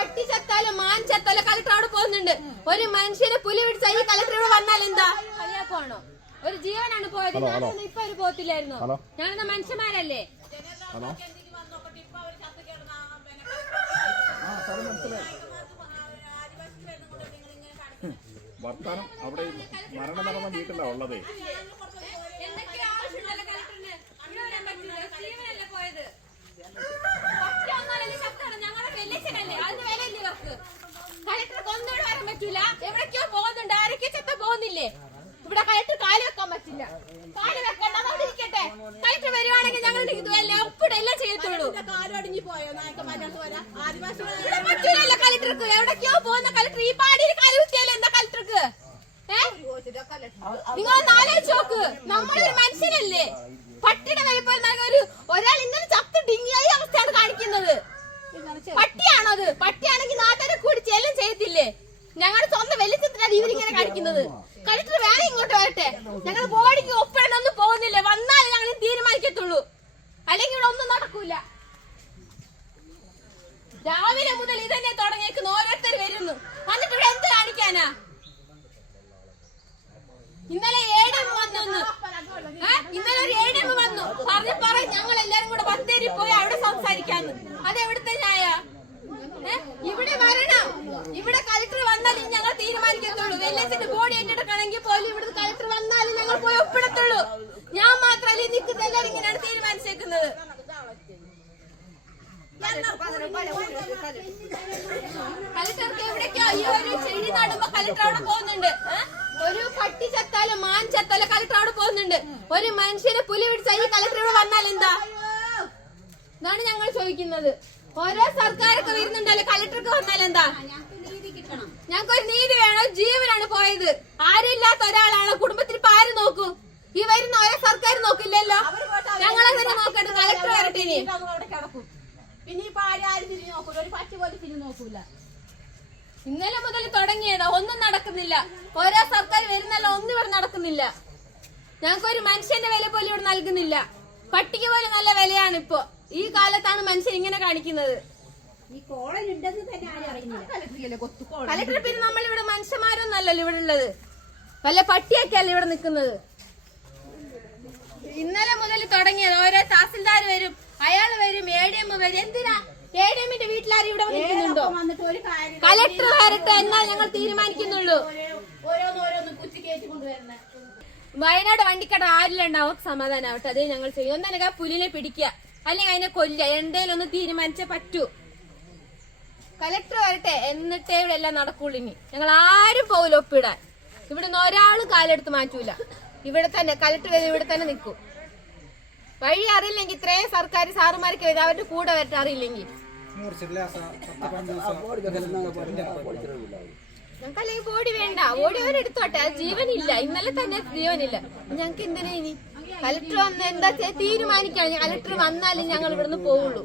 പട്ടി ചത്താലും മാൻ ചത്താലും കളക്ടർ അവിടെ പോകുന്നുണ്ട്. ഒരു മനുഷ്യനെ പുലി പിടിച്ച ഈ കളക്ടർ ഇവിടെ വന്നാൽ എന്താ കളിയാക്കുവാണോ? ഒരു ജീവനാണ് പോയത്. ഞാനൊന്നും ഇപ്പൊ ഒരു പോത്തില്ലായിരുന്നു. ഞാനെന്താ മനുഷ്യന്മാരല്ലേ? വർത്താനം അവിടെ മരണം നടന്ന വീട്ടിലാ ഉള്ളത്. എന്തൊക്കെ ആവശ്യമുണ്ടല്ലോ കളക്ടറിന്? ഇവിടെ വരാൻ പറ്റില്ല. ജീവനല്ലേ പോയത്? ഞങ്ങളുടെ വെല്ലിച്ചനല്ലേ? അതിന് വിലയില്ലേ ഇവർക്ക്? കളക്ടർക്ക് ഒന്നുകൂടെ വരാൻ പറ്റൂല. എവിടേക്കോ പോകുന്നുണ്ട്. ആരൊക്കെ ചത്ത പോകുന്നില്ലേ? ഇവിടെ കളക്ടർ കാല് വെക്കാൻ പറ്റില്ല. കാല് വെക്കണ്ട, അതവിടെ ഇരിക്കട്ടെ. കളക്ടർ വരുവാണെങ്കിൽ ഞങ്ങൾ ഒപ്പിടെ എല്ലാം ചെയ്യത്തുള്ളൂ. ഇവിടെ പറ്റൂലല്ലോ കളക്ടർക്ക്. എവിടേക്കോ പോകുന്ന കളക്ടർ ഈ പാടിയിൽ കാല് കുത്തിയാലോ എന്താ കളക്ടർക്ക്? നിങ്ങളൊന്ന് ആലോചിച്ച് നോക്ക്. നമ്മളൊരു മനുഷ്യനല്ലേ? പട്ടിയുടെ വലിപ്പം ഒരാൾ ഇങ്ങനെ ചത്ത് ഡിങ്ങിയായി അവസ്ഥയാണ് കാണിക്കുന്നത്. പട്ടിയാണത്? പട്ടിയാണെങ്കിൽ നാട്ടുകാരെ കൂടി എല്ലാം ചെയ്യത്തില്ലേ? ഞങ്ങളുടെ സ്വന്തം വെളിച്ചത്തിലാണ് ഇവരിങ്ങനെ കാണിക്കുന്നത്. കളക്ടർ വേറെ ഇങ്ങോട്ട് വരട്ടെ. ഞങ്ങൾ ബോഡിക്ക് ഒപ്പിടണമെന്ന് പോകുന്നില്ല. വന്നാലേ ഞങ്ങൾ തീരുമാനിക്കത്തുള്ളൂ. അല്ലെങ്കിൽ ഇവിടെ ഒന്നും നടക്കൂല. രാവിലെ മുതൽ ഇതന്നെ തുടങ്ങിയേക്കുന്ന ഓരോരുത്തർ വരുന്നു. വന്നിട്ട് ഇവിടെ എന്ത് കാണിക്കാനാ? ഇന്നലെ ADM വന്നു. ഇന്നലെ ഒരു ADM വന്നു. പറയും ഞങ്ങൾ എല്ലാരും കൂടെ ബത്തേരി പോയി അവിടെ സംസാരിക്കാന്ന്. അതെവിടുത്തെ ന്യായ? ഇവിടെ വരണം. ഇവിടെ കളക്ടർ വന്നാലും ഞങ്ങൾ തീരുമാനിക്കത്തുള്ളൂ. വെല്ലേസിന്റെ ബോഡി ഏറ്റെടുക്കണമെങ്കിൽ പോലും ഇവിടുത്തെ കളക്ടർ വന്നാലും ഞങ്ങൾ പോയി ഒപ്പിടത്തുള്ളൂ. ഞാൻ മാത്രമല്ലേ നിൽക്കുന്നത്. എല്ലാവരും ഇങ്ങനെയാണ് തീരുമാനിച്ചേക്കുന്നത്. കളക്ടർക്ക് എവിടേക്കോ ഈ ഒരു ചെടി നടുമ്പോ കളക്ടർ അവിടെ പോകുന്നുണ്ട്. ഒരു പട്ടി ചത്താലും മാൻ ചത്താലും കളക്ടർ അവിടെ പോകുന്നുണ്ട്. ഒരു മനുഷ്യനെ പുലി പിടിച്ച ഈ കളക്ടർ ഇവിടെ വന്നാൽ എന്താ? ഇതാണ് ഞങ്ങൾ ചോദിക്കുന്നത്. ഓരോ സർക്കാരൊക്കെ വരുന്നുണ്ടല്ലോ, കളക്ടർക്ക് വന്നാൽ എന്താ? ഞങ്ങൾക്കൊരു നീതി വേണോ? ജീവനാണ് പോയത്. ആരും ഇല്ലാത്ത ഒരാളാണോ? കുടുംബത്തിൽ ഇപ്പൊ ആര് നോക്കൂ? ഈ വരുന്ന ഓരോ സർക്കാർ നോക്കില്ലല്ലോ. ഞങ്ങളെ തന്നെ നോക്കട്ടെ. കളക്ടർ വരട്ടെ. ഇനി ഇന്നലെ മുതൽ തുടങ്ങിയതാ. ഒന്നും നടക്കുന്നില്ല. ഓരോ സർക്കാർ വരുന്നല്ലോ, ഒന്നും ഇവിടെ നടക്കുന്നില്ല. ഞങ്ങൾക്കൊരു മനുഷ്യന്റെ വില പോലും ഇവിടെ നൽകുന്നില്ല. പട്ടിക്ക് പോലെ നല്ല വിലയാണ് ഇപ്പൊ. ഈ കാലത്താണ് മനുഷ്യൻ ഇങ്ങനെ കാണിക്കുന്നത്. കളക്ടർ പിന്നെ നമ്മളിവിടെ മനുഷ്യന്മാരൊന്നും അല്ലല്ലോ ഇവിടെ ഉള്ളത്. വല്ല പട്ടിയൊക്കെയല്ലേ ഇവിടെ നിൽക്കുന്നത്. ഇന്നലെ മുതൽ തുടങ്ങിയത്. ഓരോ തഹസിൽദാർ വരും, അയാൾ വരും, ADM വരും. എന്തിനാ ADMന്റെ വീട്ടിലാരും ഇവിടെ നിൽക്കുന്നുണ്ടോ? കളക്ടർ വരട്ടെ, എന്നാൽ ഞങ്ങൾ തീരുമാനിക്കുന്നുള്ളൂ. വയനാട് വണ്ടിക്കട ആരിലുണ്ടാവും സമാധാനാവട്ടെ. അതേ ഞങ്ങൾ ചെയ്യും. ഒന്നനക പുലിനെ പിടിക്കുക, അല്ലെങ്കിൽ അതിനെ കൊല്ലുക. എന്തേലും ഒന്ന് തീരുമാനിച്ചേ പറ്റൂ. കളക്ടർ വരട്ടെ, എന്നിട്ടേ ഇവിടെ എല്ലാം നടക്കുള്ളൂ. ഇനി ഞങ്ങൾ ആരും പോകില്ല ഒപ്പിടാൻ. ഇവിടുന്ന് ഒരാളും കാലെടുത്ത് മാറ്റൂല. ഇവിടെ തന്നെ കളക്ടർ ഇവിടെ തന്നെ നിൽക്കും. വഴി അറിയില്ലെങ്കിൽ ഇത്രയും സർക്കാർ സാറുമാർക്ക് വരും. അവരുടെ കൂടെ വരട്ടെ. അറിയില്ലെങ്കിൽ ഞങ്ങൾക്ക് അല്ലെങ്കിൽ ബോഡി വേണ്ട. ബോഡി അവരെടുത്തോട്ടെ. അത് ജീവനില്ല. ഇന്നലെ തന്നെ ജീവനില്ല. ഞങ്ങൾക്ക് എന്തിനാ ഇനി? കളക്ടർ വന്ന് എന്താ തീരുമാനിക്കാണ്. കളക്ടർ വന്നാലും ഞങ്ങൾ ഇവിടുന്ന് പോവുള്ളൂ.